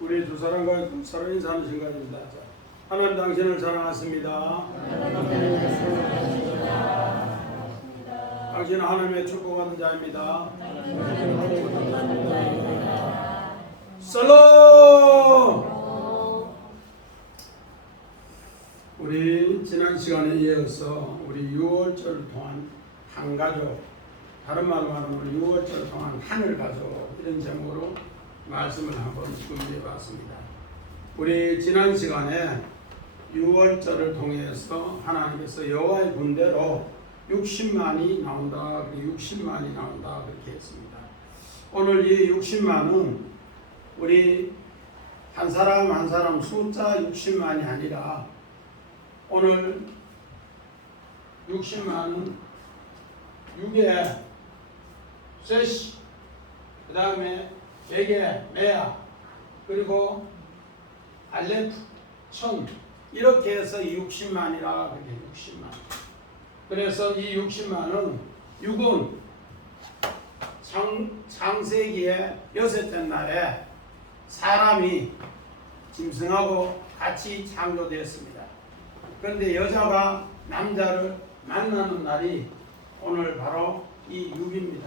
우리 두 사람과 사랑이 사는 시간입니다. 하나님 당신을 사랑하십니다. 당신은 하나님의 축복받는 자입니다. 살롬! 우리 지난 시간에 이어서 우리 6월절 동안 한 가족, 다른 말로 말하면 6월절 동안 하늘 가족, 이런 제목으로 말씀을 한번 준비해 봤습니다. 우리 지난 시간에 6월절을 통해서 하나님께서 여호와의 군대로 60만이 나온다, 60만이 나온다 그렇게 했습니다. 오늘 이 60만은 우리 한 사람 한 사람 숫자 60만이 아니라 오늘 60만은 6에 셋이, 그 다음에 100에 메아, 그리고 알레프, 1000, 이렇게 해서 60만이라 그렇게 60만. 그래서 이 60만은 6은 창세기의 여섯째 날에 사람이 짐승하고 같이 창조되었습니다. 그런데 여자가 남자를 만나는 날이 오늘 바로 이 6입니다.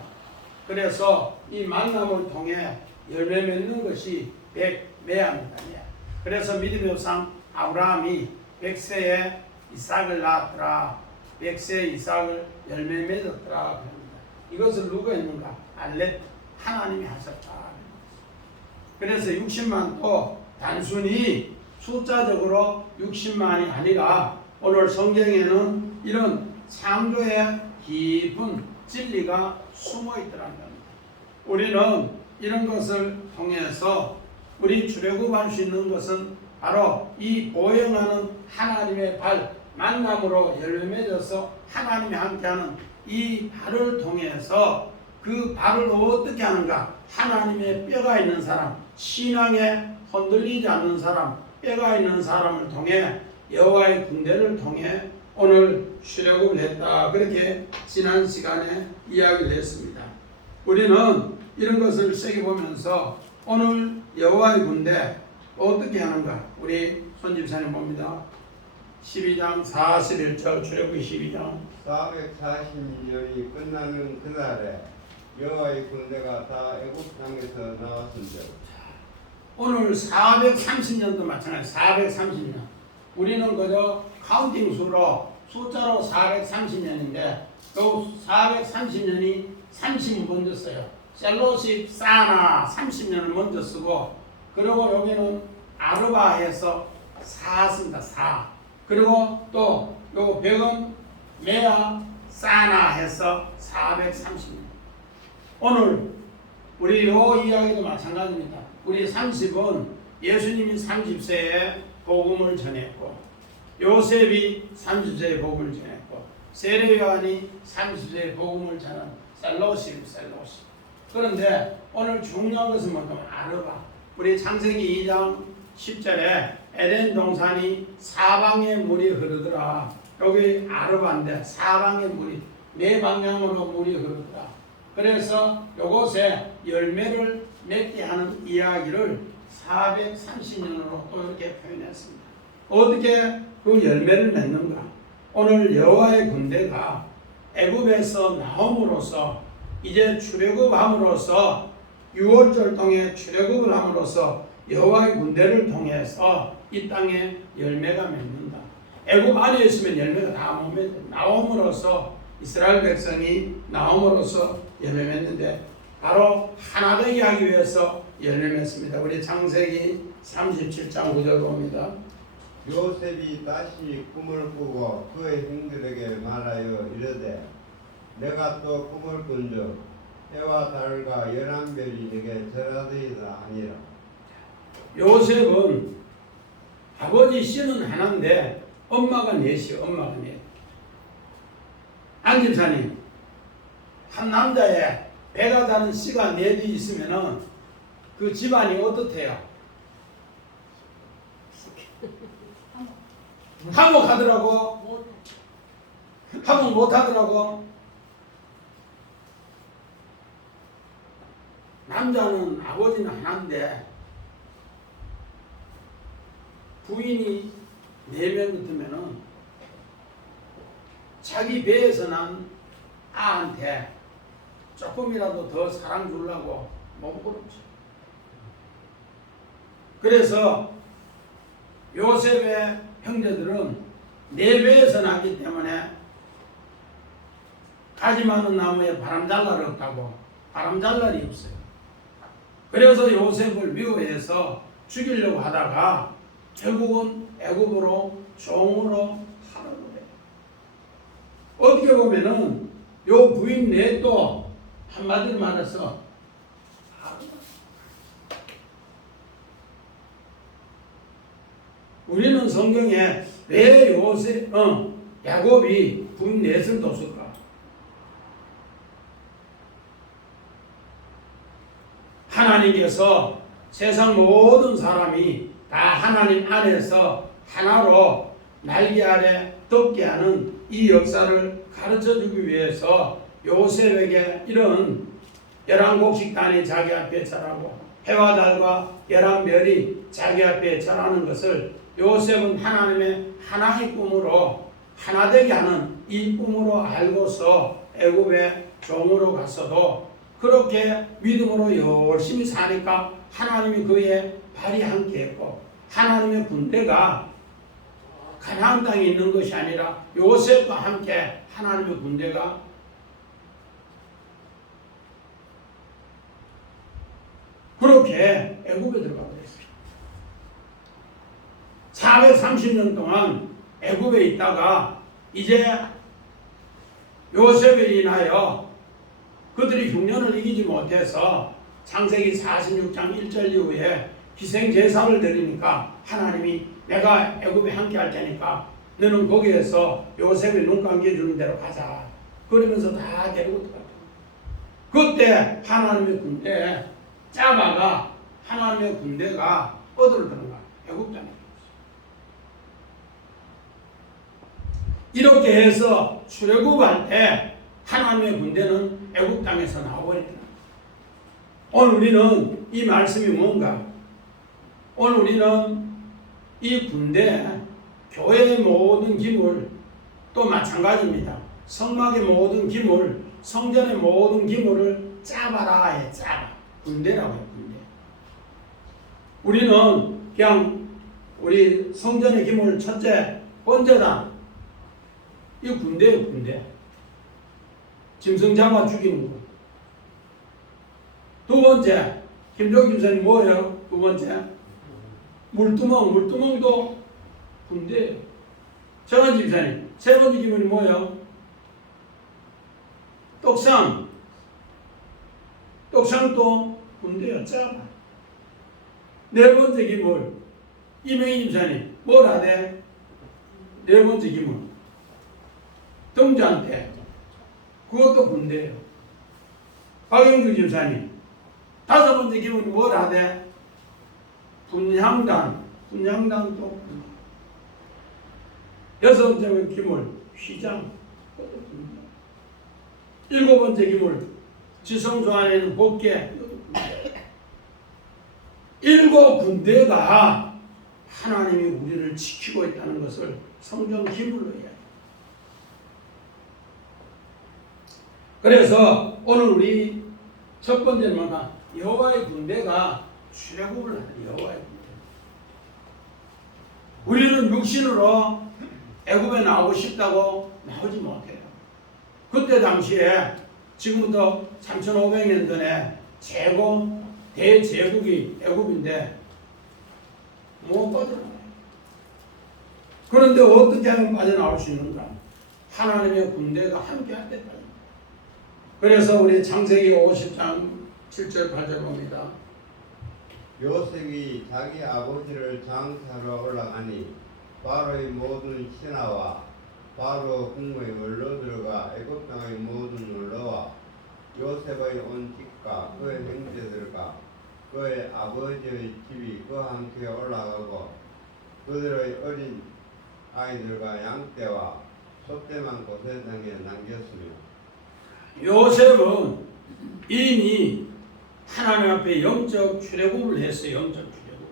그래서 이 만남을 통해 열매 맺는 것이 100메아입니다. 그래서 믿음의 조상 아브라함이 100세에 이삭을 낳았더라, 100세에 이삭을 열매 맺었더라. 이것을 누가 했는가? 알렙, 하나님이 하셨다. 그래서 60만도 단순히 숫자적으로 60만이 아니라 오늘 성경에는 이런 창조의 깊은 진리가 숨어 있더라는 겁니다. 우리는 이런 것을 통해서 우리 출애굽할 수 있는 것은 바로 이 보행하는 하나님의 발, 만남으로 열매 맺어서 하나님이 함께하는 이 발을 통해서 그 발을 어떻게 하는가? 하나님의 뼈가 있는 사람, 신앙에 흔들리지 않는 사람, 뼈가 있는 사람을 통해 여호와의 군대를 통해 오늘 출애굽을 했다. 그렇게 지난 시간에 이야기를 했습니다. 우리는 이런 것을 새겨보면서 오늘 여호와의 군대 어떻게 하는가? 우리 손집사님 봅니다. 12장 41절 출애굽 12장 440년이 끝나는 그날에 여호와의 군대가 다 애굽 땅에서 나왔습니다. 오늘 430년도 마찬가지. 430년. 우리는 그저 카운팅 수로 숫자로 430년인데 그 430년이 30을 먼저 써요. 셀로십 사나 30년을 먼저 쓰고, 그리고 여기는 아르바해서 4 씁니다. 4. 그리고 또 요 100은 메아 사나 해서 430년. 오늘 우리 요 이야기도 마찬가지입니다. 우리 30은 예수님이 30세에 복음을 전했고, 요셉이 30세에 복음을 전했고, 세례요한이 30세에 복음을 전한 셀로십. 그런데 오늘 중요한 것은 뭐냐면 아르바. 우리 창세기 2장 10절에 에덴 동산이 사방에 물이 흐르더라. 여기 아르바인데 사방에 물이, 네 방향으로 물이 흐르더라. 그래서 이곳에 열매를 맺게 하는 이야기를 430년으로 또 이렇게 표현했습니다. 어떻게 그 열매를 맺는가? 오늘 여호와의 군대가 애굽에서 나옴으로써 이제 출애굽함으로써 6월절 동에 출애굽을 함으로써 여호와의 군대를 통해서 이 땅에 열매가 맺는다. 애굽 안에 있으면 열매가 다 못 맺는다. 나옴으로써 이스라엘 백성이 나옴으로써 열매 맺는데 바로 하나 되게 하기 위해서 열매 맺습니다. 우리 창세기 37장 9절 봅니다. 요셉이 다시 꿈을 꾸고 그의 형들에게 말하여 이르되 내가 또 꿈을 꾼즉 해와 달과 열한 별이 내게 절하되이다 아니라. 요셉은 아버지 씨는 하나인데 엄마가 넷이요. 엄마가 넷. 안집사님, 한 남자의 배가 다른 씨가 넷이 있으면은 그 집안이 어떻대요? 화목하더라고. 화목 못하더라고. 남자는 아버지는 하나인데 부인이 4명 같으면은 자기 배에서 난 아한테 조금이라도 더 사랑 주려고 못 부르죠. 그래서 요셉의 형제들은 4배에서 나기 때문에 가지 많은 나무에 바람 잘 날 없다고, 바람 잘 날이 없어요. 그래서 요셉을 미워해서 죽이려고 하다가 결국은 애굽으로 종으로 팔아버려요. 어떻게 보면은 요 부인 넷도 한마디로 말해서 우리는 성경에 왜 야곱이 부인 넷을 뒀을까? 하나님께서 세상 모든 사람이 다 하나님 안에서 하나로 날개 아래 덮게 하는 이 역사를 가르쳐주기 위해서 요셉에게 이런 11곡식단이 자기 앞에 절하고 해와 달과 11별이 자기 앞에 절하는 것을 요셉은 하나님의 하나의 꿈으로 하나 되게 하는 이 꿈으로 알고서 애굽의 종으로 갔어도 그렇게 믿음으로 열심히 사니까 하나님이 그의 발이 함께했고 하나님의 군대가 가나안 땅에 있는 것이 아니라 요셉과 함께 하나님의 군대가 그렇게 애굽에 들어가 버렸어요. 430년 동안 애굽에 있다가 이제 요셉에 인하여 그들이 흉년을 이기지 못해서 창세기 46장 1절 이후에 희생제사를 드리니까 하나님이 내가 애굽에 함께 할 테니까 너는 거기에서 요셉이 눈 감겨주는 대로 가자. 그러면서 다 데리고 들어갔다. 그때 하나님의 군대에 짜바가 하나님의 군대가 어디로 들어가? 애굽 땅에. 이렇게 해서 출애굽할 때 하나님의 군대는 애굽 땅에서 나와버렸다. 오늘 우리는 이 말씀이 뭔가? 오늘 우리는 이 군대, 교회의 모든 기물 또 마찬가지입니다. 성막의 모든 기물, 성전의 모든 기물을 짜봐라 해. 짜봐. 군대라고 해요. 군대. 우리는 그냥 우리 성전의 기물 첫째 번제단 이 군대예요. 군대. 짐승 잡아 죽이는 거. 두 번째 김종기 집사님 뭐예요? 두 번째 물두멍도 군대예요. 정한 집사님 세 번째 기물이 뭐예요? 떡상도 군대예요. 짜봐. 네 번째 기물 이명희 집사님 뭘 하대? 네 번째 기물 등잔대 그것도 군대예요. 박영주 집사님 다섯 번째 기물이 뭘 하대? 분향단도 군대. 여섯 번째 기물 휘장 그것도 군대. 일곱 번째 기물 지성소 안에 있는 법궤 이것도 군대. 일곱 군대가 하나님이 우리를 지키고 있다는 것을 성경 기물로 이야기합니다. 그래서 오늘 우리 첫 번째는 뭐가? 여호와의 군대가 출애굽을 하는 여호와의 군대. 우리는 육신으로 애굽에 나오고 싶다고 나오지 못해요. 그때 당시에 지금부터 3,500년 전에 대제국이 애굽인데 못 빠져나와요. 그런데 어떻게 하면 빠져나올 수 있는가? 하나님의 군대가 함께 할 때 빠져. 그래서 우리 창세기 50장 7절 8절 봅니다. 요셉이 자기 아버지를 장사로 올라가니 바로의 모든 신하와 바로 궁의 원로들과 애굽 땅의 모든 원로와 요셉의 온 집과 그의 형제들과 그의 아버지의 집이 그와 함께 올라가고 그들의 어린 아이들과 양떼와 소떼만 고세 땅에 남겼으며 요셉은 이미 하나님 앞에 영적 출애굽을 했어요. 영적 출애굽을.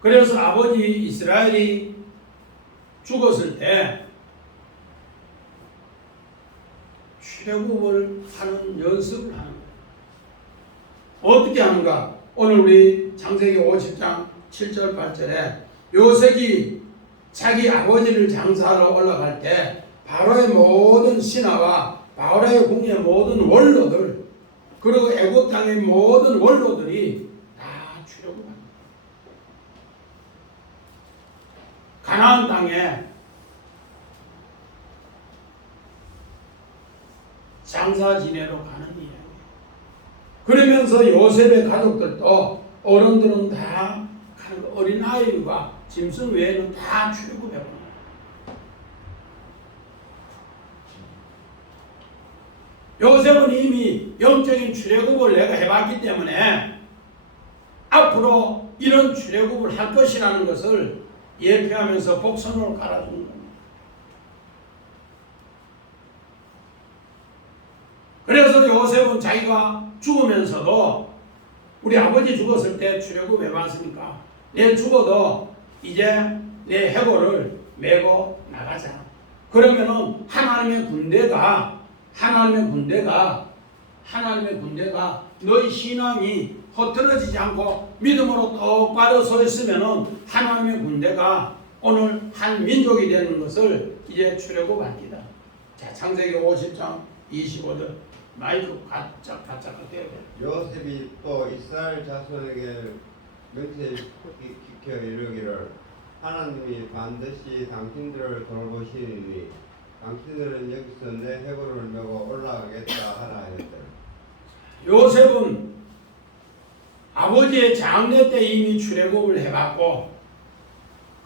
그래서 아버지 이스라엘이 죽었을 때 출애굽을 하는 연습을 하는 거예요. 어떻게 하는가? 오늘 우리 창세기 50장 7절 8절에 요셉이 자기 아버지를 장사하러 올라갈 때 바로의 모든 신하와 바로의 궁의 모든 원로들 그리고 애굽 땅의 모든 원로들이 다 출애굽합니다. 가나안 땅에 장사 지내러 가는 이야기. 그러면서 요셉의 가족들도 어른들은 다 가는 거, 어린아이와 짐승 외에는 다 출애굽해요. 요셉은 이미 영적인 출애굽을 내가 해봤기 때문에 앞으로 이런 출애굽을 할 것이라는 것을 예표하면서 복선을 깔아주는 겁니다. 그래서 요셉은 자기가 죽으면서도 우리 아버지 죽었을 때 출애굽 해봤으니까 내 죽어도 이제 내 해골을 메고 나가자. 그러면은 하나님의 군대가 너희 신앙이 허틀어지지 않고 믿음으로 똑바로 서 있으면은 하나님의 군대가 오늘 한 민족이 되는 것을 이제 출애굽합니다. 자, 창세기 50장 25절 마이크 가짝 떼야 돼. 요셉이 또 이스라엘 자손에게 명세시켜 이르기를 하나님이 반드시 당신들을 돌보시리니 당신들은 여기서 내 해골을 메고 올라가겠다 하라 하였더라. 요셉은 아버지의 장래 때 이미 출애굽을 해봤고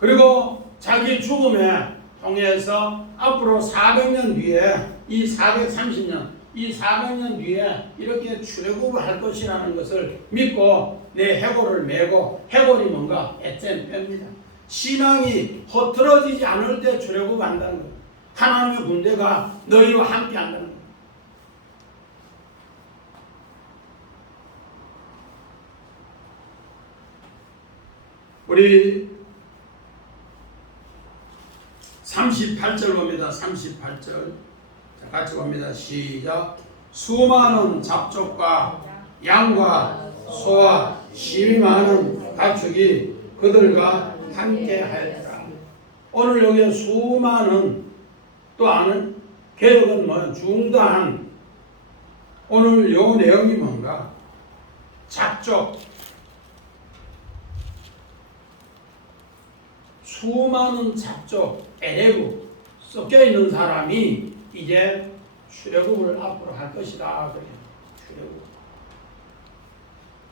그리고 자기 죽음에 통해서 앞으로 400년 뒤에 이 400년 뒤에 이렇게 출애굽을 할 것이라는 것을 믿고 내 해골을 메고 해골이 뭔가 애쨘 뺍니다. 신앙이 허틀어지지 않을 때 출애굽한다는 거예요. 하나님의 군대가 너희와 함께 한다는 거예요. 우리 38절 봅니다. 38절 같이 봅니다. 시작. 수많은 잡족과 양과 소와 심이 많은 가축이 그들과 함께 하였더라. 오늘 여기에 수많은 또 아는 개혁은 뭐야? 중단. 오늘 요 내용이 뭔가? 잡족. 수많은 잡족, 에레브 섞여 있는 사람이 이제 출애굽을 앞으로 할 것이다. 그래요. 출애굽.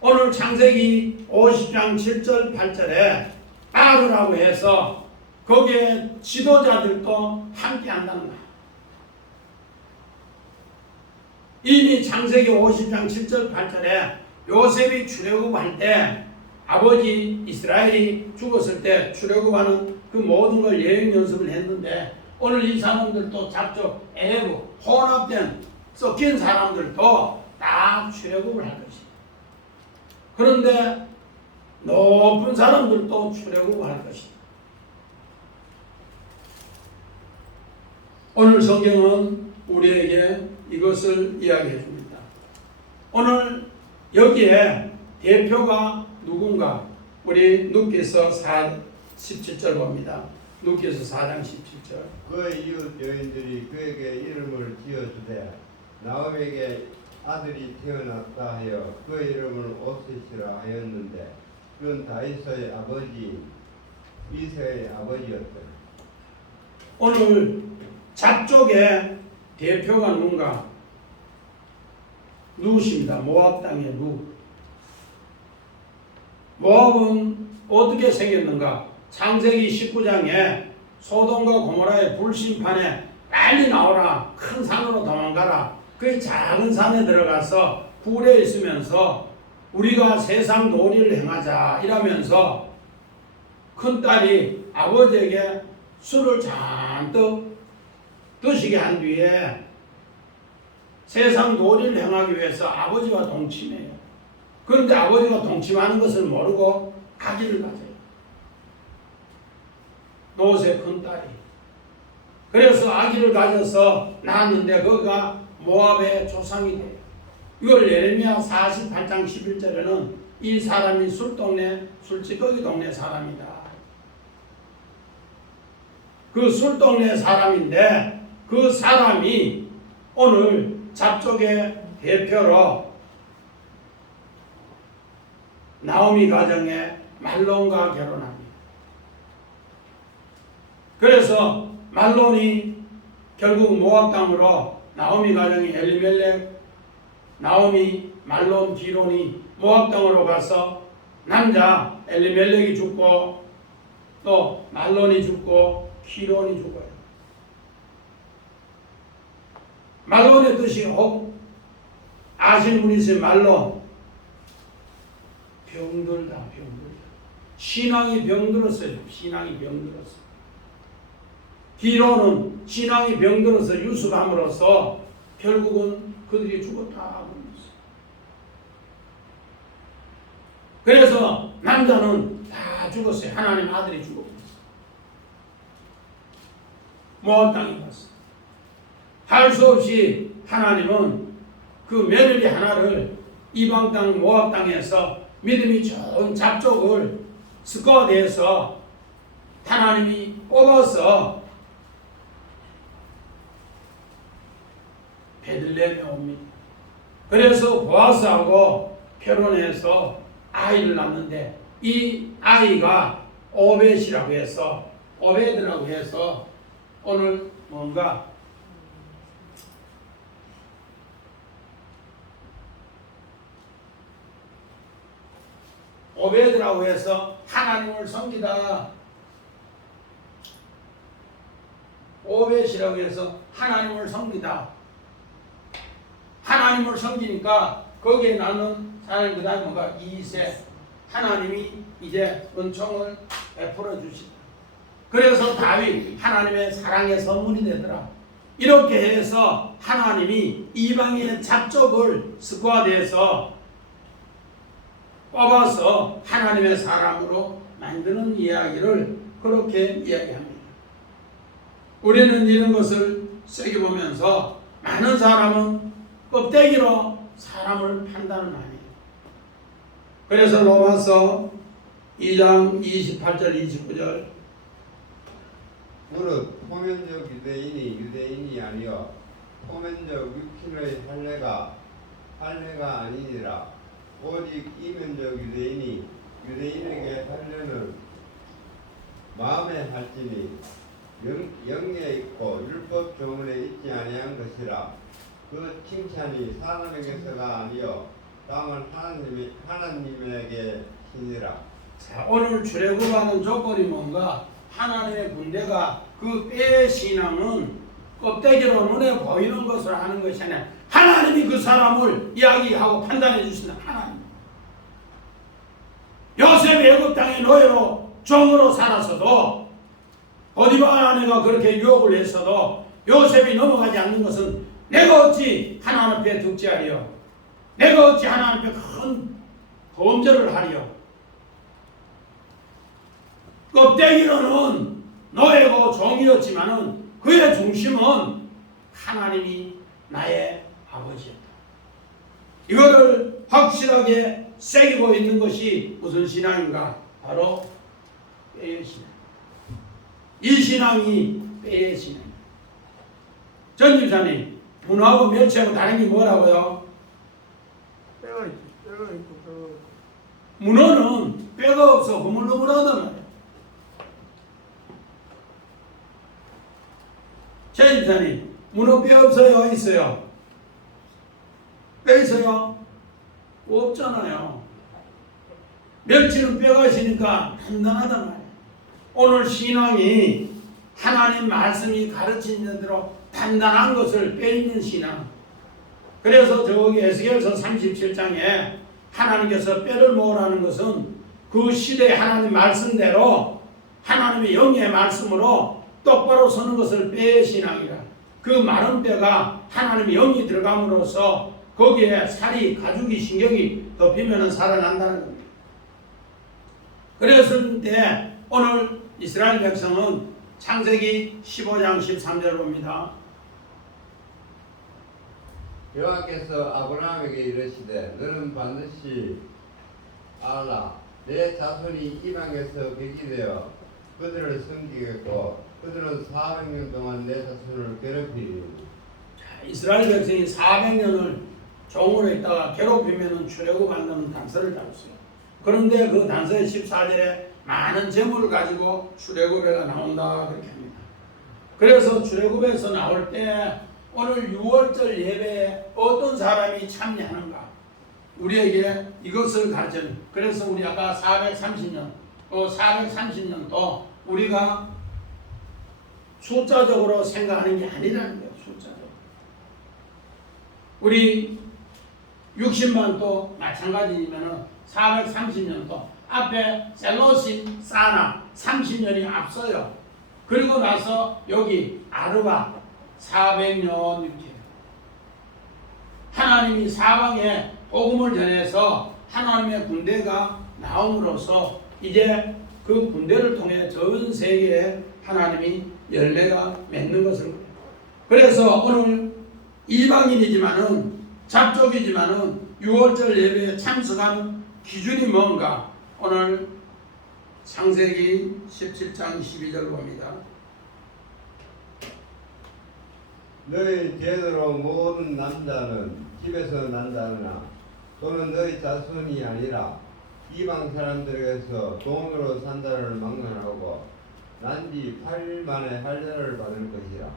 오늘 창세기 50장 7절 8절에 아르라고 해서 거기에 지도자들도 함께 한다는 거야. 이미 창세기 50장 7절 8절에 요셉이 출애굽할 때 아버지 이스라엘이 죽었을 때 출애굽하는 그 모든 걸 예행 연습을 했는데 오늘 이 사람들도 잡족, 에레브, 혼합된 섞인 사람들도 다 출애굽을 할 것이다. 그런데 높은 사람들도 출애굽을 할 것이다. 오늘 성경은 우리에게 이것을 이야기해 줍니다. 오늘 여기에 대표가 누군가? 우리 눕기서 17절 봅니다. 눕기서 4장 17절. 그의 이웃 여인들이 그에게 이름을 지어주되 나홈에게 아들이 태어났다 하여 그 이름을 오셋이라 하였는데 그는 다윗의 아버지 이새의 아버지였더라. 오늘 잡족의 대표가 누군가? 누구십니다. 모압 땅의 누. 모압은 어떻게 생겼는가? 창세기 19장에 소돔과 고모라의 불심판에 빨리 나오라. 큰 산으로 도망가라. 그 작은 산에 들어가서 굴에 있으면서 우리가 세상 도리를 행하자 이러면서 큰딸이 아버지에게 술을 잔뜩 드시게 한 뒤에 세상 도리를 행하기 위해서 아버지와 동침해요. 그런데 아버지가 동침하는 것을 모르고 아기를 가져요. 롯의 큰딸이. 그래서 아기를 가져서 낳았는데 그가 모압의 조상이 돼요. 이걸 예레미야 48장 11절에는 이 사람이 술동네 술집거기 동네 사람이다. 그 술동네 사람인데 그 사람이 오늘 잡족의 대표로 나오미 가정에 말론과 결혼합니다. 그래서 말론이 결국 모압 땅으로 나오미 가정이 엘리멜렉, 나오미, 말론, 기론이 모압 땅으로 가서 남자 엘리멜렉이 죽고 또 말론이 죽고 기론이 죽어요. 말론의 뜻이 혹 아시는 분이 있어요. 말론. 병들다, 병들다. 신앙이 병들었어요. 신앙이 병들었어요. 기론은 신앙이 병들어서 유숙함으로써 결국은 그들이 죽었다. 그래서 남자는 다 죽었어요. 하나님 아들이 죽었어요. 모압 땅에 갔어요. 할 수 없이 하나님은 그 며느리 하나를 이방 땅 모압 땅에서 믿음이 좋은 잡족을 스쿼드해서 하나님이 뽑아서 베들레헴에 옵니다. 그래서 보아스하고 결혼해서 아이를 낳는데 이 아이가 오벳이라고 해서 오베드라고 해서 오늘 뭔가 오베드라고 해서 하나님을 섬기다. 오벳이라고 해서 하나님을 섬기다. 하나님을 섬기니까 거기에 나는 사람 그 다음에 뭔가 이세 하나님이 이제 은총을 베풀어 주시다. 그래서 다윗 하나님의 사랑의 선물이 되더라. 이렇게 해서 하나님이 이방인의 잡족을 스쿼드해서 뽑아서 하나님의 사람으로 만드는 이야기를 그렇게 이야기합니다. 우리는 이런 것을 새겨보면서 많은 사람은 껍데기로 사람을 판단을 많이 해요. 그래서 로마서 2장 28절 29절 무릇 포면적 유대인이 유대인이 아니여 포면적 육신의 할례가 아니니라. 오직 이면적 유대인이 유대인에게 할례는 마음에 할지니 영에 있고 율법 조문에 있지 아니한 것이라. 그 칭찬이 사람에게서가 아니요 다만 하나님에게 시니라. 자, 오늘 출애굽하는 조건이 뭔가 하나님의 군대가 그 뼈의 신앙은 껍데기로 눈에 보이는 것을 하는 것이 아니라 하나님이 그 사람을 이야기하고 판단해 주신다. 하나님. 요셉이 애굽 땅의 노예로 종으로 살았어도 보디발 아내가 그렇게 유혹을 했어도 요셉이 넘어가지 않는 것은 내가 어찌 하나님 앞에 득죄하리요? 내가 어찌 하나님 앞에 큰 범죄를 하리요? 껍데기로는 노예고 종이었지만은 그의 중심은 하나님이 나의 아버지였다. 이거를 확실하게 새기고 있는 것이 무슨 신앙인가? 바로 뼈의 신앙. 이 신앙이 뼈의 신앙입니다. 전 집사님, 문어하고 멸치하고 다른 게 뭐라고요? 뼈가 있고 뼈가 있고. 문어는 뼈가 없어 흐물흐물하단 말이에요. 전 집사님, 문어 뼈 없어요? 있어요? 뼈 있어요? 없잖아요. 멸치는 뼈가 있으니까 단단하단 말이에요. 오늘 신앙이 하나님 말씀이 가르치는 대로 단단한 것을 빼있는 신앙. 그래서 저기 에스겔서 37장에 하나님께서 뼈를 모으라는 것은 그 시대의 하나님 말씀대로 하나님의 영의 말씀으로 똑바로 서는 것을 뼈의 신앙이라. 그 마른 뼈가 하나님의 영이 들어감으로써 거기에 살이, 가죽이, 신경이 덮이면 살아난다는 겁니다. 그래서 오늘 이스라엘 백성은 창세기 15장 13절 봅니다. 여호와께서 아브라함에게 이르시되 너는 반드시 알라 내 자손이 이방에서 백이 되어 그들을 섬기겠고 그들은 400년 동안 내 자손을 괴롭히리니. 이스라엘 백성이 400년을 종으로 있다가 괴롭히면 출애굽한다는 단서를 잡았어요. 그런데 그 단서의 14절에 많은 재물을 가지고 출애굽에가 나온다 그렇게 합니다. 그래서 출애굽에서 나올 때 오늘 6월절 예배에 어떤 사람이 참여하는가 우리에게 이것을 가르쳐요. 그래서 우리 아까 430년 또 430년 또 우리가 숫자적으로 생각하는 게 아니라는 거예요. 숫자적으로 우리 60만도 마찬가지면은 430년도 앞에 셀로신 사나 30년이 앞서요. 그리고 나서 여기 아르바 400년 이렇게 하나님이 사방에 복음을 전해서 하나님의 군대가 나옴으로써 이제 그 군대를 통해 전 세계에 하나님이 열매가 맺는 것을 그래서 오늘 이방인이지만은 잡족이지만은 6월절 예배에 참석하는 기준이 뭔가 오늘 창세기 17장 12절 봅니다. 너희 제대로 모든 남자는 집에서 난다나 또는 너희 자손이 아니라 이방 사람들에게서 돈으로 산다를 막론하고 난지 8일 만에 할례를 받을 것이라.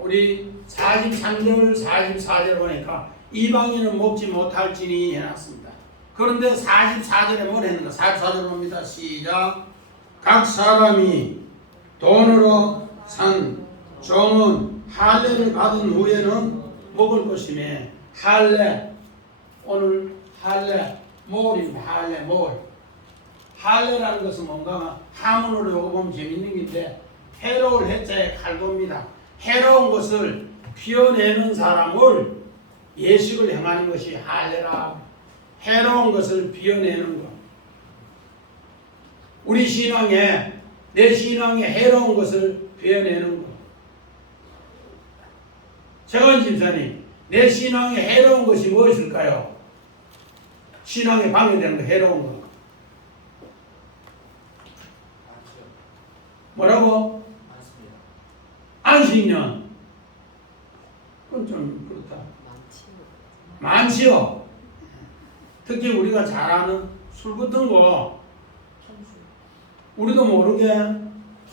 우리 43절 44절 보니까 이방인은 먹지 못할지니 해놨습니다. 그런데 44절에 뭘 했는가? 44절 봅니다. 시작. 각 사람이 돈으로 산 종은 할례를 받은 후에는 먹을 것이며 할례 오늘 할례 몰입니다. 할례 몰 할례라는 것은 뭔가 한문으로 읽어보면 재밌는 게인데 해로울 해자에 칼도입니다. 해로운 것을 피워내는 사람을 예식을 행하는 것이 할례라. 해로운 것을 피워내는 것. 우리 신앙에 내 신앙에 해로운 것을 피워내는 것. 최건 집사님, 내 신앙에 해로운 것이 무엇일까요? 신앙에 방해되는 거 해로운 거. 뭐라고? 안식년. 그건 좀 그렇다. 많지요. 특히 우리가 잘 아는 술 같은 거 우리도 모르게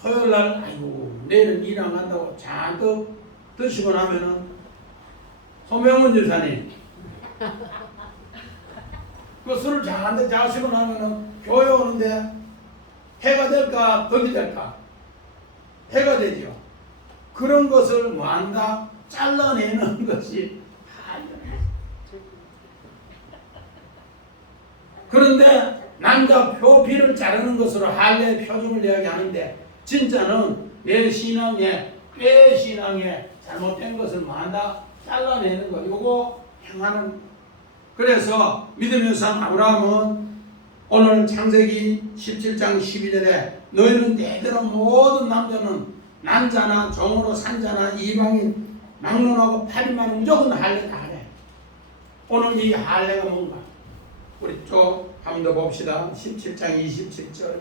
토요일 날 아이고 내일은 일 안 간다고 잔뜩 드시고 나면은 소명훈 집사님 그 술을 잔뜩 자시고 나면은 교회 오는데 해가 될까 덕이 될까? 해가 되죠. 그런 것을 뭐한다? 잘라내는 것이 그런데 남자 표피를 자르는 것으로 할례 표준을 이야기하는데 진짜는 내 신앙에 꽤 신앙에 잘못된 것을 뭐한다? 잘라내는 거. 이거 행하는. 그래서 믿음의 상 아브라함은 오늘 창세기 17장 12절에 너희는 대대로 모든 남자는 난자나 종으로 산자나 이방인 막론하고 8일만은 무조건 할례다 하래. 오늘 이 할례가 뭔가? 우리 쭉 한 번 더 봅시다. 17장 27절.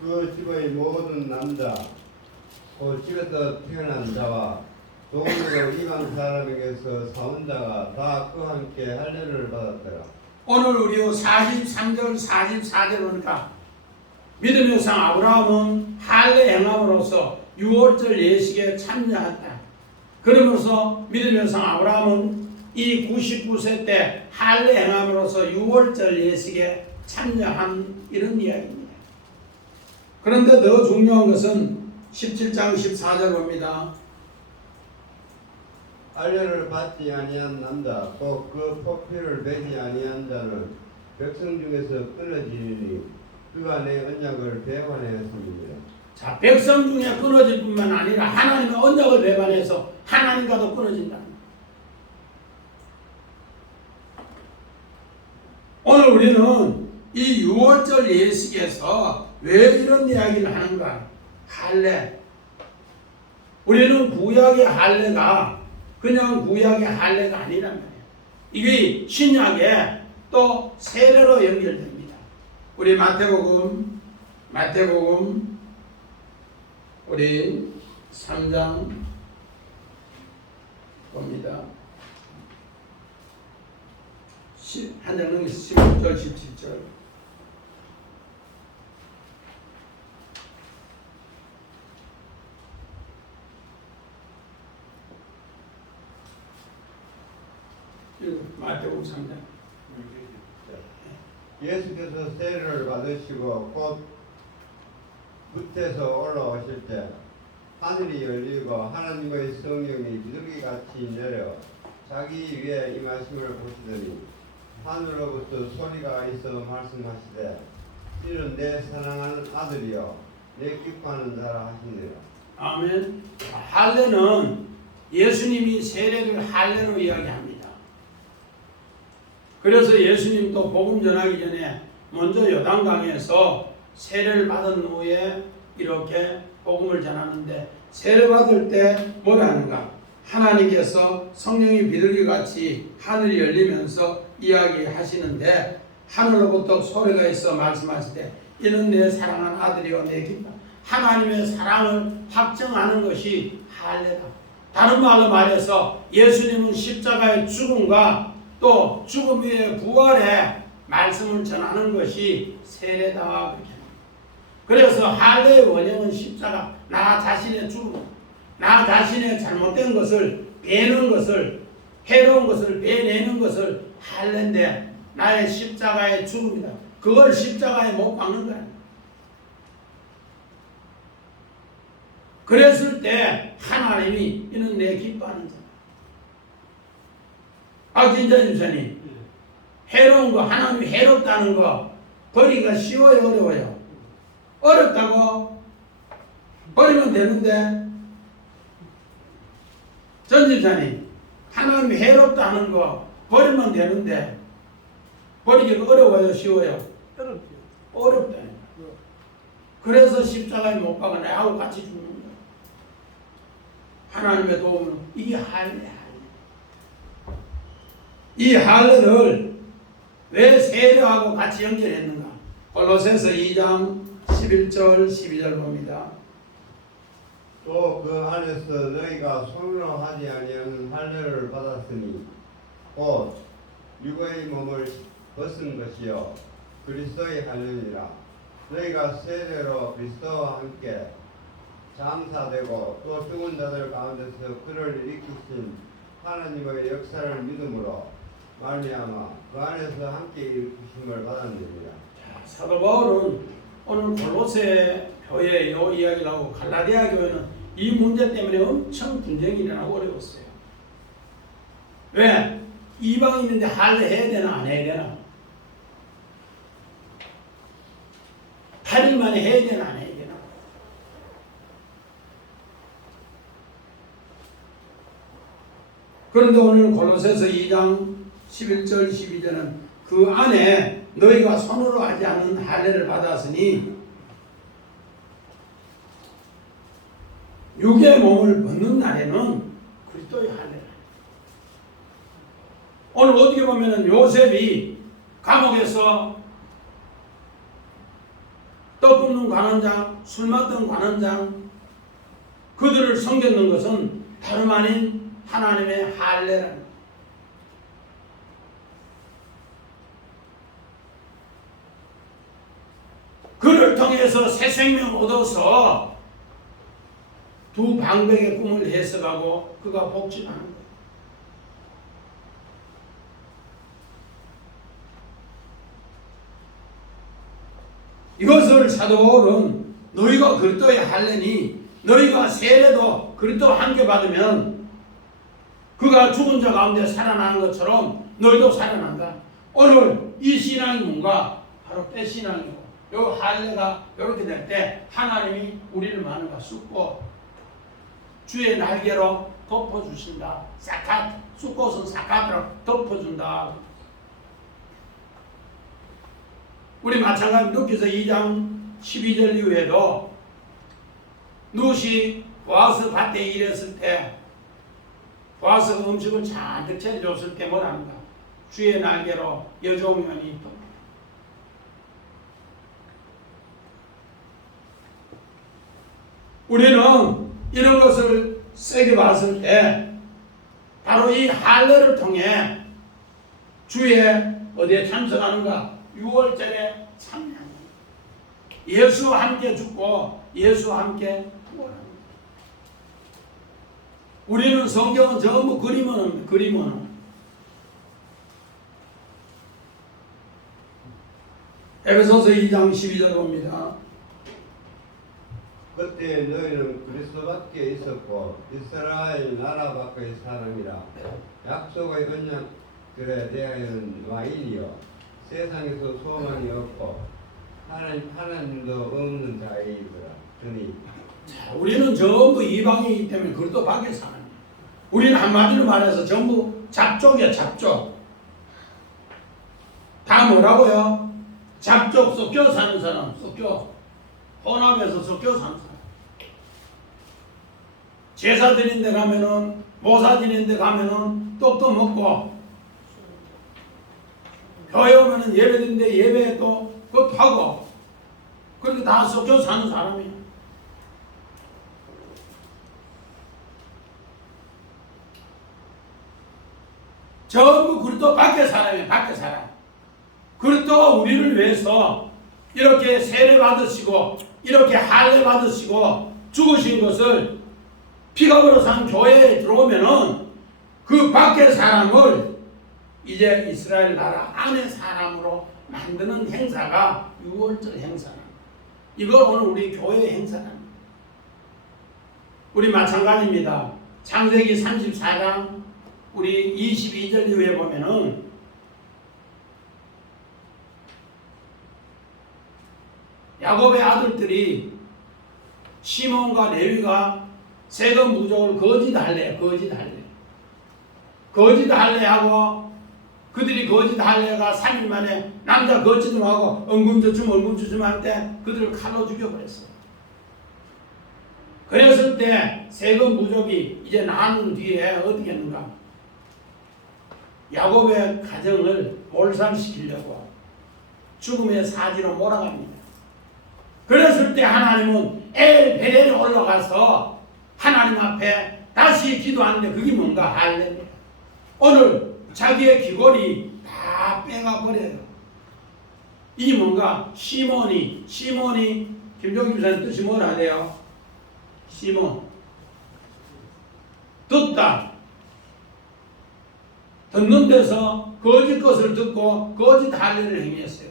그 집의 모든 남자 그 집에서 태어난 자와 돈으로 이방 사람에게서 사온 자가 다 그와 함께 할례를 받았더라. 오늘 우리 43절 44절 보니까 믿음의 상 아브라함은 할례 행함으로써 6월절 예식에 참여했다. 그러면서 믿음의 상 아브라함은 이 99세 때 할례 행함으로써 6월절 예식에 참여한 이런 이야기입니다. 그런데 더 중요한 것은 17장 14절 봅니다. 할례를 받지 아니한 남자 또 그 포피를 베지 아니한 자는 백성 중에서 끊어지니 그가 내 언약을 배반하였습니다. 자, 백성 중에 끊어질 뿐만 아니라 하나님의 언약을 배반해서 하나님과도 끊어진다. 오늘 우리는 이 6월절 예식에서 왜 이런 이야기를 하는가? 할례. 우리는 구약의 할례가 그냥 구약의 할례가 아니란 말이에요. 이게 신약에 또 세례로 연결됩니다. 우리 마태복음 우리 3장 봅니다. 한 장 넘겨서 16절 17절. 마태복음 3장. 예수께서 세례를 받으시고 곧 붓에서 올라오실 때 하늘이 열리고 하나님의 성령이 비둘기같이 내려 자기 위에 임하심을 보시더니 하늘로부터 소리가 있어 말씀하시되 이는 내 사랑하는 아들이요 내 기뻐하는 자라 하시니라. 아멘. 할례는 예수님이 세례를 할례로 이야기합니다. 그래서 예수님도 복음 전하기 전에 먼저 요단강에서 세례를 받은 후에 이렇게 복음을 전하는데, 세례 받을 때 뭐라 하는가? 하나님께서 성령이 비둘기같이 하늘이 열리면서 이야기하시는데, 하늘로부터 소리가 있어 말씀하시되 이는 내 사랑하는 아들이요 내 기뻐. 하나님의 사랑을 확정하는 것이 할례다. 다른 말로 말해서 예수님은 십자가의 죽음과 또 죽음 위에 부활의 말씀을 전하는 것이 세례다. 그래서 할례의 원형은 십자가, 나 자신의 죽음, 나 자신의 잘못된 것을 베는 것을, 해로운 것을 베내는 것을 할례인데, 나의 십자가의 죽음이다. 그걸 십자가에 못 박는 거야. 그랬을 때 하나님이 이는 내 기뻐하는 자. 진짜 집사님, 해로운 거, 하나님이 해롭다는 거 버리기가 쉬워요, 어려워요? 어렵다고? 버리면 되는데. 전 집사님, 하나님이 해롭다는 거 버리면 되는데 버리기가 어려워요, 쉬워요? 어렵죠. 어렵다. 그래서 십자가에 못 박아 나하고 같이 죽는 거야. 하나님의 도움으로. 이게 할례야. 이 할례를 왜 세례하고 같이 연결했는가? 골로새서 2장 11절 12절 봅니다. 또 그 안에서 너희가 손으로 하지 아니하는 할례를 받았으니 곧 육의 몸을 벗은 것이요 그리스도의 할례니라. 너희가 세례로 그리스도와 함께 장사되고 또 죽은 자들 가운데서 그를 일으키신 하나님의 역사를 믿음으로 말미암아 그 안에서 함께 일으키심을 받았느니라. 사도 바울은 오늘 골로새 교회의 이 이야기를 하고 갈라디아 교회는 이 문제 때문에 엄청 분쟁이 일어나고 어려웠어요. 왜? 이방이 있는데 할례 해야 되나 안 해야 되나? 8일 만에 해야 되나 안 해야 되나? 그런데 오늘 골로새서 2장 11절 12절은 그 안에 너희가 손으로 하지 않은 할례를 받았으니 육의 몸을 벗는 날에는 그리스도의 할례라. 오늘 어떻게 보면은 요셉이 감옥에서 떡 굽는 관원장, 술 맡던 관원장, 그들을 섬겼는 것은 다름 아닌 하나님의 할례라는 거예요. 그를 통해서 새 생명 얻어서 두 방백의 꿈을 해석하고 그가 복진하는 거예요. 이것을 사도 바울은 너희가 그리스도의 할례니 너희가 세례도 그리스도와 함께 받으면 그가 죽은 자 가운데 살아나는 것처럼 너희도 살아난다. 오늘 이 신앙이 뭔가? 바로 때 신앙이고, 요 할례가 이렇게 될 때 하나님이 우리를 마누가 쑥고 주의 날개로 덮어주신다. 사캅, 쑥꽃은 사캅으로 덮어준다. 우리 마찬가지로 루키서 2장 12절 이후에도 룻이 보아스 밭에 일했을 때 보아스가 음식을 잔뜩 차려줬을 때 뭐랍니까? 주의 날개로 여종연이 있다. 우리는 이런 것을 세게 봤을 때 바로 이 할례를 통해 주의 어디에 참석하는가? 6월절에 참여합니다. 예수와 함께 죽고 예수와 함께 부활합니다. 우리는 성경은 전부 그림은 에베소서 2장 12절 봅니다. 그때 너희는 그리스도밖에 있었고 이스라엘 나라 밖의 사람이라 약속의 언약들에 대하여는 와인이요 세상에서 소망이 없고 하나님 일도 없는 자이더라. 그니 우리는 전부 이방이기 때문에 그리스도 밖에 사는 거예요. 우리는 한마디로 말해서 전부 잡족이야, 잡족. 다 뭐라고요? 잡족 섞여 사는 사람, 섞여. 혼합해서 섞여 사는 사람. 제사 드린 데 가면은, 모사 드린 데 가면은 떡도 먹고, 교회 오면은 예배 드린 데 예배 또 그것도 하고, 그렇게 다 섞여 사는 사람이에요. 전부 그리스도 밖에 사람이에요. 밖에 사람. 그리스도가 우리를 위해서 이렇게 세례 받으시고 이렇게 할례 받으시고 죽으신 것을 피가 벌어서 한 교회에 들어오면은 그 밖의 사람을 이제 이스라엘 나라 안의 사람으로 만드는 행사가 6월절 행사는 이걸 오늘 우리 교회의 행사는 우리 마찬가지입니다. 창세기 34장 우리 22절 이후에 보면은 야곱의 아들들이 시몬과 레위가 세금 부족을 거짓할래 하고 그들이 거짓할래가 3일 만에 남자 거짓을 하고 은금주춤 할 때 그들을 칼로 죽여버렸어요. 그랬을 때 세금 부족이 이제 나눈 뒤에 어떻게 했는가? 야곱의 가정을 몰살시키려고 죽음의 사지로 몰아갑니다. 그랬을 때 하나님은 엘베델에 올라가서 하나님 앞에 다시 기도하는데 그게 뭔가 할례입니다. 오늘 자기의 귀걸이 다 빼가 버려요. 이게 뭔가 시몬이 김종기 집사님 뜻이 뭐라 해요? 시몬 듣다 듣는 데서 거짓 것을 듣고 거짓 할례를 행했어요.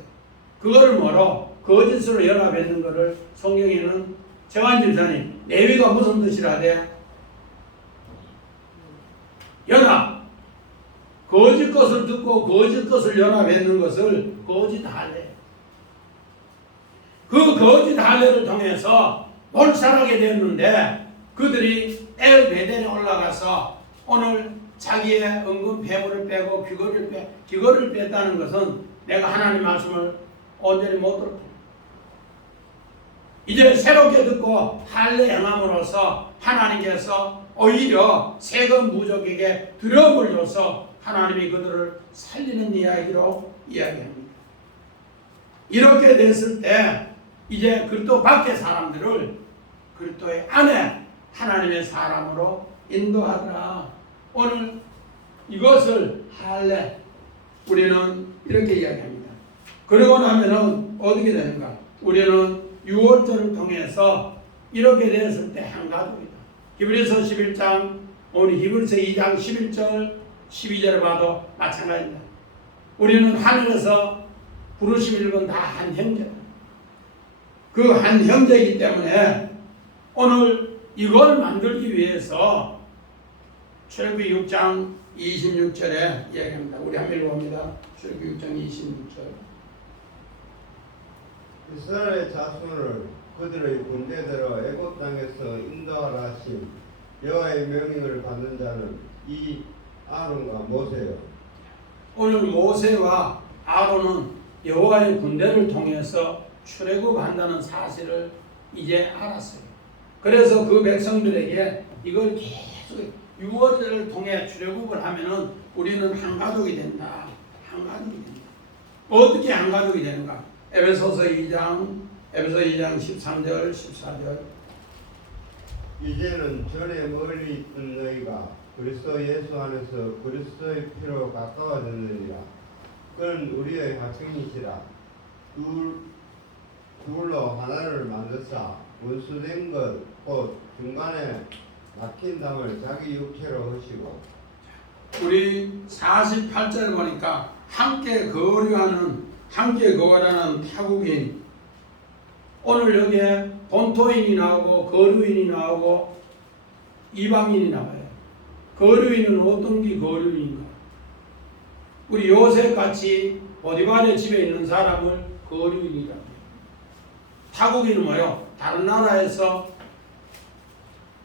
그거를 뭐로? 거짓으로 연합했는 것을 성경에는 재환 집사님 레위가 무슨 뜻이라 돼? 연합. 거짓 것을 듣고 거짓 것을 연합했는 것을 거짓 할례. 그 거짓 할례를 통해서 몰살하게 되었는데 그들이 엘베델에 올라가서 오늘 자기의 은금 폐물을 빼고 귀걸이를 뺐다는 것은 내가 하나님 말씀을 온전히 못 들었다. 이제 새롭게 듣고 할례 행함으로써 하나님께서 오히려 세금 부족에게 두려움을 줘서 하나님이 그들을 살리는 이야기로 이야기합니다. 이렇게 됐을 때 이제 그리스도 밖의 사람들을 그리스도의 안에 하나님의 사람으로 인도하더라. 오늘 이것을 할례 우리는 이렇게 이야기합니다. 그러고 나면은 어떻게 되는가? 우리는 6월절을 통해서 이렇게 되었을 때 한 가족이다. 히브리서 11장 오늘 히브리서 2장 11절 12절을 봐도 마찬가지입니다. 우리는 하늘에서 부르심 읽은 다 한 형제다. 그 한 형제이기 때문에 오늘 이걸 만들기 위해서 출애굽기 6장 26절에 이야기합니다. 우리 한번 읽어봅니다. 출애굽기 6장 26절. 이스라엘 자손을 그들의 군대대로 애굽 땅에서 인도하라 하신 여호와의 명령을 받는 자는 이 아론과 모세요. 오늘 모세와 아론은 여호와의 군대를 통해서 출애굽한다는 사실을 이제 알았어요. 그래서 그 백성들에게 이걸 계속 유월절을 통해 출애굽을 하면은 우리는 한 가족이 된다. 한 가족이 된다. 어떻게 한 가족이 되는가? 에베소서 2장 13절 14절. 이제는 전에 멀리 있던 너희가 그리스도 예수 안에서 그리스도의 피로 가까워졌느니라. 그는 우리의 화평이시라. 둘로 하나를 만드사 원수된 것 곧 중간에 막힌 담을 자기 육체로 하시고. 우리 48절 보니까 함께 거류하는 함께 거하라는 타국인. 오늘 여기에 본토인이 나오고 거류인이 나오고 이방인이 나와요. 거류인은 어떤 게 거류인가? 우리 요셉같이 보디발의 집에 있는 사람을 거류인이라고 해요. 타국인은 뭐예요? 다른 나라에서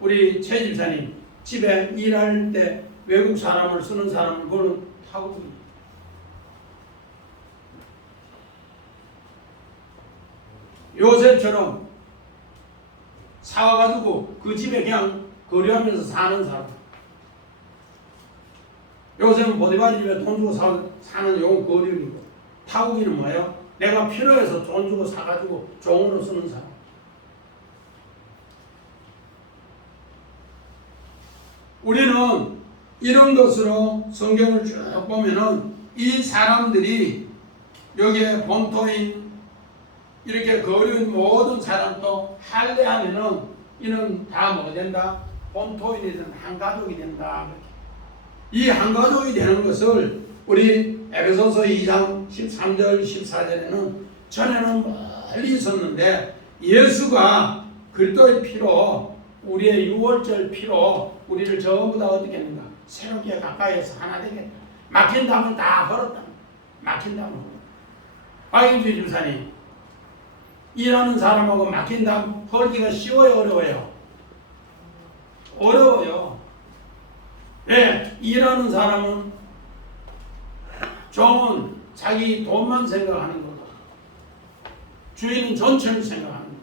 우리 최 집사님 집에 일할 때 외국 사람을 쓰는 사람을 그거는 타국인. 요셉처럼 사와가지고 그 집에 그냥 거류하면서 사는 사람. 요셉은 보디발 집에 돈 주고 사는 요건 거류이고, 타국인은 뭐예요? 내가 필요해서 돈 주고 사가지고 종으로 쓰는 사람. 우리는 이런 것으로 성경을 쭉 보면은 이 사람들이 여기에 본토인 이렇게 거류인 모든 사람도 할례하면은 이는 다 뭐 된다? 본토인이든 한 가족이 된다. 이 한 가족이 되는 것을 우리 에베소서 2장 13절 14절에는 전에는 멀리 있었는데 예수가 그리스도의 피로 우리의 유월절 피로 우리를 전부 다 어떻게 했는가? 새롭게 가까이에서 하나 되겠다. 막힌 담을 다 벌었다. 막힌 담을. 박인주 집사님, 일하는 사람하고 막힌 담 벌기가 쉬워요, 어려워요? 어려워요. 왜? 일하는 사람은 종은 자기 돈만 생각하는 거다. 주인은 전체를 생각하는 거다.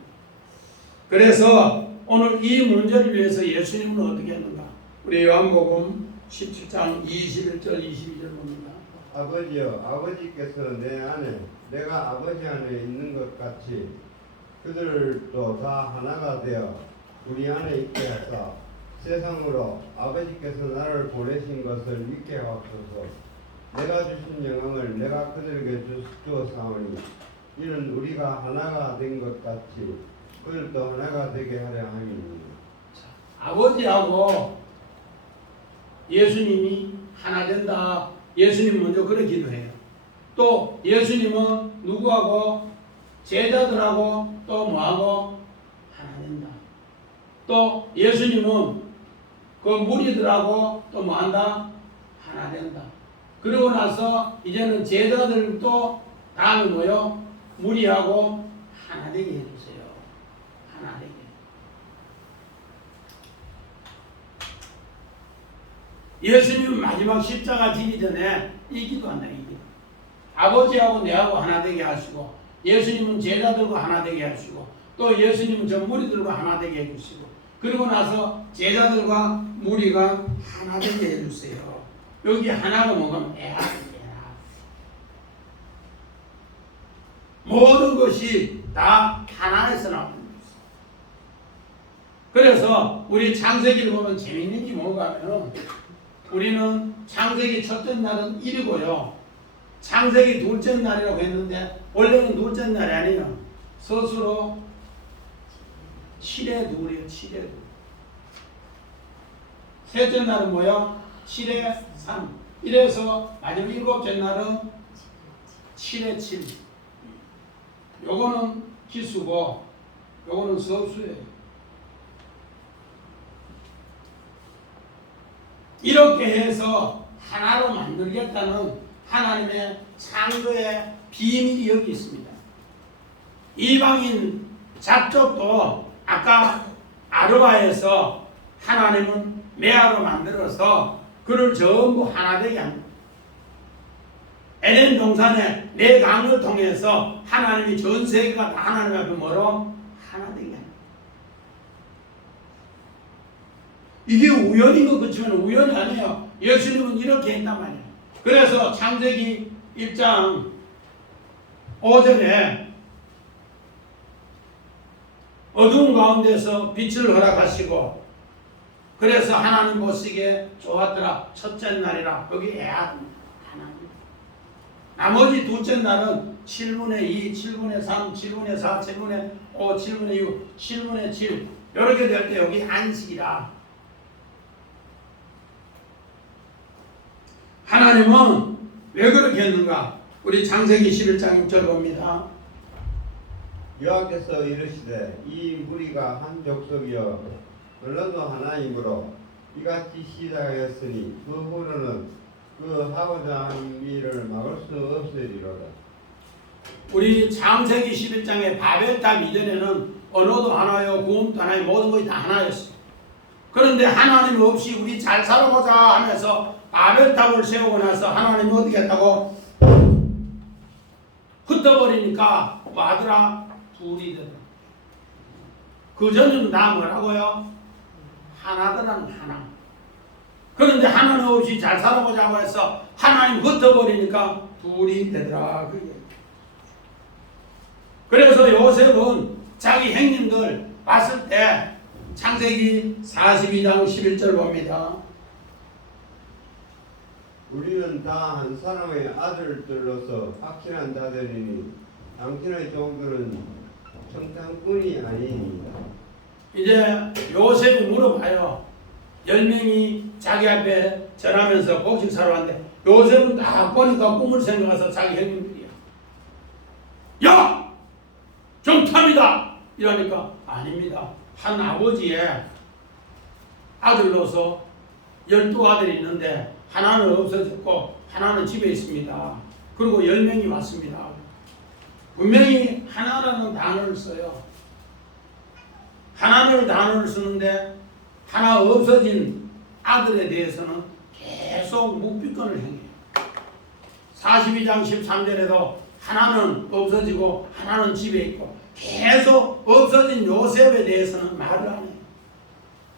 그래서 오늘 이 문제를 위해서 예수님은 어떻게 했는가? 우리 요한복음 17장 21절 22절 봅니다. 아버지여, 아버지께서 내 안에 내가 아버지 안에 있는 것 같이 그들도 다 하나가 되어 우리 안에 있게 하사 세상으로 아버지께서 나를 보내신 것을 믿게 하옵소서. 내가 주신 영광을 내가 그들에게 주었사오니 이는 우리가 하나가 된 것 같이 그들도 하나가 되게 하려 함이니라. 아버지하고 예수님이 하나 된다. 예수님 먼저 그렇게 기도해요. 또 예수님은 누구하고 제자들하고 또 뭐하고 하나 된다. 또 예수님은 그 무리들하고 또 뭐한다? 하나 된다. 그러고 나서 이제는 제자들도 다음에 뭐요? 무리하고 하나 되게 해주세요. 하나 되게. 예수님 마지막 십자가 지기 전에 이 기도한다. 이 기도. 아버지하고 내하고 하나 되게 하시고 예수님은 제자들과 하나 되게 하시고 또 예수님은 저 무리들과 하나 되게 해주시고 그리고 나서 제자들과 무리가 하나 되게 해주세요. 여기 하나가 뭐가 에합. 모든 것이 다 하나에서 나옵니다. 그래서 우리 창세기를 보면 재밌는 게 뭔가 하면 우리는 창세기 첫째 날은 1이고요. 창세기 둘째 날이라고 했는데 원래는 둘째 날이 아니에요. 스스로 7의 2이에요. 7의 2. 셋째 날은 뭐야? 7의 3. 이래서 마지막 일곱째 날은 7의 7. 요거는 기수고 요거는 서수예요. 이렇게 해서 하나로 만들겠다는 하나님의 창조의 비밀이 여기 있습니다. 이방인 잡족도 아까 아르바에서 하나님은 메아로 만들어서 그를 전부 하나 되게 합니다. 에덴 동산에 네 강을 통해서 하나님이 전 세계가 다 하나님 앞에 뭐로? 하나 되게 합니다. 이게 우연인 것 같지만 우연이 아니에요. 예수님은 이렇게 했단 말이에요. 그래서 창세기 1장 5절에 어두운 가운데서 빛을 허락하시고 그래서 하나님 보시기에 좋았더라. 첫째 날이라. 여기 하나님. 나머지 둘째 날은 7분의 2, 7분의 3, 7분의 4, 7분의 5, 7분의 6, 7분의 7 이렇게 될 때 여기 안식이라. 하나님은 왜 그렇게 했는가? 우리 창세기 11장 6절 봅니다. 여호와께서 이르시되 이 무리가 한 족속이여 언론도 하나이므로 이같이 시작하였으니 그 후로는 그 하고자 하는 일을 막을 수 없으리로다. 우리 창세기 11장의 바벨탑 이전에는 언어도 하나요, 구음도 하나요, 모든 것이 다 하나였어요. 그런데 하나님 없이 우리 잘 살아보자 하면서 바벨탑을 세우고 나서 하나님이 어떻게 했다고? 흩어버리니까 뭐 하더라? 둘이 되더라. 그전에는 다 뭐라고요? 하나더란 하나. 그런데 하나님 없이 잘 살아보자고 해서 하나님 흩어버리니까 둘이 되더라. 그래서 요셉은 자기 형님들 봤을 때 창세기 42장 11절 봅니다. 우리는 다 한 사람의 아들들로서 확신한 자들이니 당신의 종들은 청탄꾼이 아니니이다. 이제 요셉이 물어봐요. 10명이 자기 앞에 절하면서 곡식사러 왔는데 요셉은 딱 보니까 꿈을 생각해서 자기 형님들이야. 야! 정탐이다! 이러니까 아닙니다. 한 아버지의 아들로서 12아들이 있는데 하나는 없어졌고 하나는 집에 있습니다. 그리고 10명이 왔습니다. 분명히 하나라는 단어를 써요. 하나라는 단어를 쓰는데 하나 없어진 아들에 대해서는 계속 묵비권을 행해요. 42장 13절에도 하나는 없어지고 하나는 집에 있고 계속 없어진 요셉에 대해서는 말을 안 해요.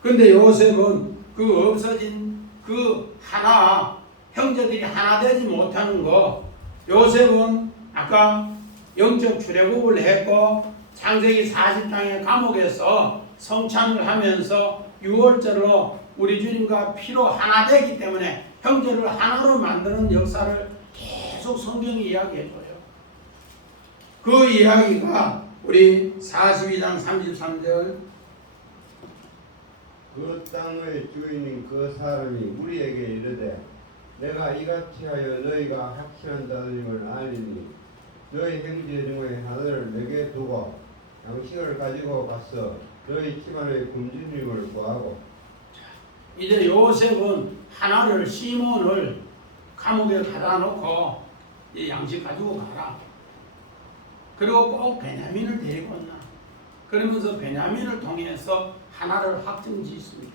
근데 요셉은 그 없어진 그 하나 형제들이 하나 되지 못하는 거 요셉은 아까 영적 출애굽을 했고 창세기 40장의 감옥에서 성찬을 하면서 6월절로 우리 주님과 피로 하나 되기 때문에 형제를 하나로 만드는 역사를 계속 성경이 이야기해줘요. 그 이야기가 우리 42장 33절 그 땅의 주인인 그 사람이 우리에게 이르되 내가 이같이 하여 너희가 확신한 자들임을 알리니 너희 형제 중에 하나를 내게 두고 양식을 가지고 가서 너희 집안의 굶주림을 구하고. 이제 요셉은 하나를 시몬을 감옥에 가다 놓고 이 양식 가지고 가라. 그리고 꼭 베냐민을 데리고 온나. 그러면서 베냐민을 통해서 하나를 확정짓습니다.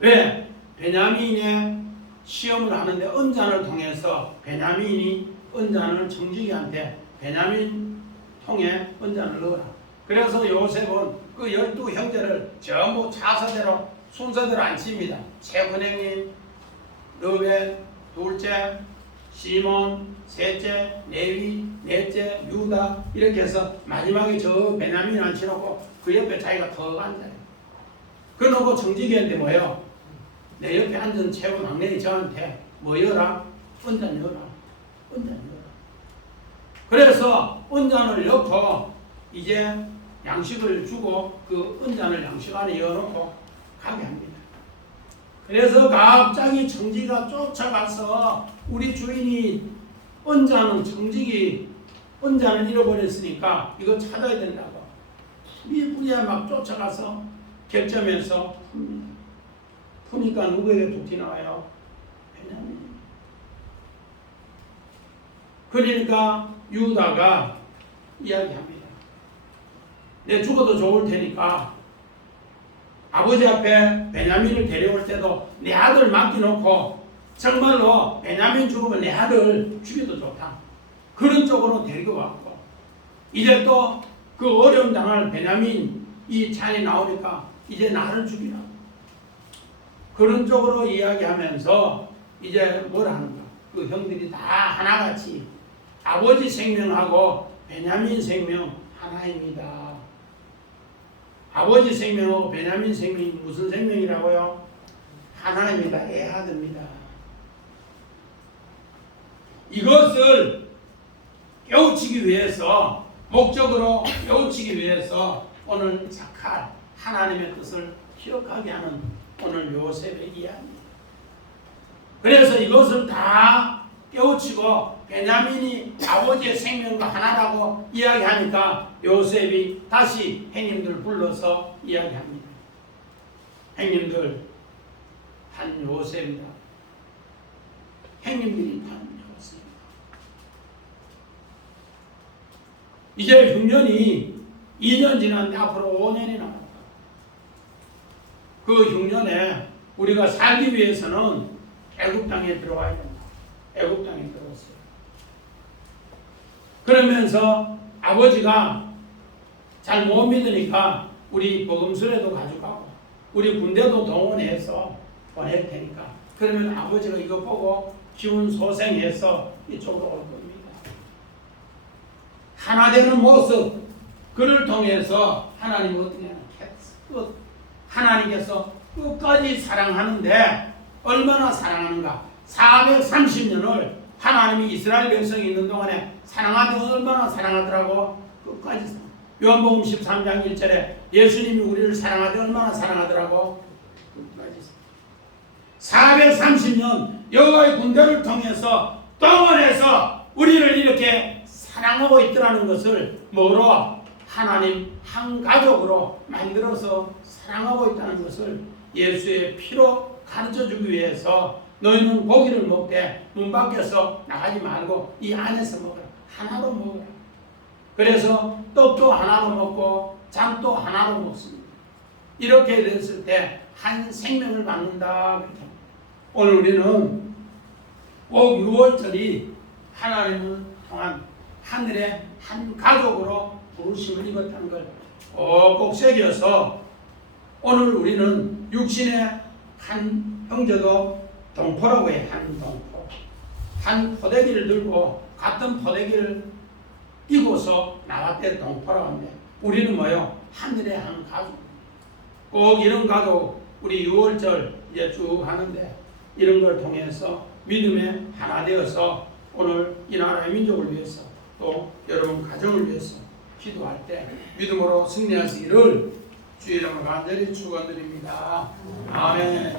왜? 베냐민의 시험을 하는데 언잔을 통해서 베냐민이 언잔을 청지기한테 베냐민 통에 언잔을 넣어라. 그래서 요셉은 그 12형제를 전부 차서대로 순서대로 앉힙니다. 최근행님, 르벤, 둘째, 시몬, 셋째, 레위, 넷째, 유다 이렇게 해서 마지막에 저 베냐민 앉혀놓고 그 옆에 자기가 더 앉아요. 그러고 청지기한테 뭐예요? 내 옆에 앉은 최고 막내이 저한테 뭐 열라? 언잔 열라. 언잔 열라. 그래서 언잔을 넣고 이제 양식을 주고 그 언잔을 양식 안에 열어놓고 가게 합니다. 그래서 갑자기 청지기가 쫓아가서 우리 주인이 언잔은 청지기 언잔을 잃어버렸으니까 이거 찾아야 된다고 미부리에 막 쫓아가서 격점에서 푸니까 누구에게 툭 튀나와요? 베냐민. 그러니까 유다가 이야기합니다. 내 죽어도 좋을 테니까 아버지 앞에 베냐민을 데려올 때도 내 아들 맡겨놓고 정말로 베냐민 죽으면 내 아들 죽여도 좋다. 그런 쪽으로 데리고 왔고 이제 또 그 어려움 당할 베냐민 이 잔이 나오니까 이제 나를 죽이라. 그런 쪽으로 이야기하면서 이제 뭘 하는가? 그 형들이 다 하나같이 아버지 생명하고 베냐민 생명 하나입니다. 아버지 생명하고 베냐민 생명이 무슨 생명이라고요? 하나입니다. 에하드입니다. 이것을 깨우치기 위해서, 목적으로 깨우치기 위해서 오늘 자칼 하나님의 뜻을 기억하게 하는 오늘 요셉의 이야기입니다. 그래서 이것을 다 깨우치고 베냐민이 아버지의 생명과 하나라고 이야기하니까 요셉이 다시 형님들 불러서 이야기합니다. 형님들, 한 요셉이다. 형님들이 한 요셉이다. 이제 흉년이 2년 지났는데 앞으로 5년이 남았다. 그 흉년에 우리가 살기 위해서는 애굽 땅에 들어와야 된다. 애굽 땅에 들어왔어요. 그러면서 아버지가 잘 못 믿으니까 우리 복음서에도 가져가고 우리 군대도 동원해서 보낼 테니까 그러면 아버지가 이거 보고 기운 소생해서 이쪽으로 올 겁니다. 하나 되는 모습, 그를 통해서 하나님 어떻게 하나? 하나님께서 끝까지 사랑하는데 얼마나 사랑하는가? 430년을 하나님이 이스라엘 백성이 있는 동안에 사랑하더니 얼마나 사랑하더라고? 끝까지 사랑. 요한복음 13장 1절에 예수님이 우리를 사랑하더니 얼마나 사랑하더라고? 끝까지 사랑. 430년 여호와의 군대를 통해서 동원해서 우리를 이렇게 사랑하고 있더라는 것을 뭐로? 하나님 한 가족으로 만들어서 사랑하고 있다는 것을 예수의 피로 가르쳐주기 위해서 너희는 고기를 먹되 문 밖에서 나가지 말고 이 안에서 먹어라. 하나로 먹어라. 그래서 떡도 하나로 먹고 잠도 하나로 먹습니다. 이렇게 됐을 때 한 생명을 받는다. 오늘 우리는 꼭 6월절이 하나님을 통한 하늘의 한 가족으로 부르심을 입었다는 걸 꼭 새겨서 오늘 우리는 육신의 한 형제도 동포라고 해. 한 동포. 한 포대기를 들고 같은 포대기를 이고서 나왔대. 동포라고 합니다. 우리는 뭐요? 하늘의 한 가족. 꼭 이런 가족, 우리 6월절 이제 쭉 하는데 이런 걸 통해서 믿음의 하나 되어서 오늘 이 나라의 민족을 위해서 또 여러분 가정을 위해서 기도할 때 믿음으로 승리하시기를 주의 이름으로 간절히 축원드립니다. 아멘.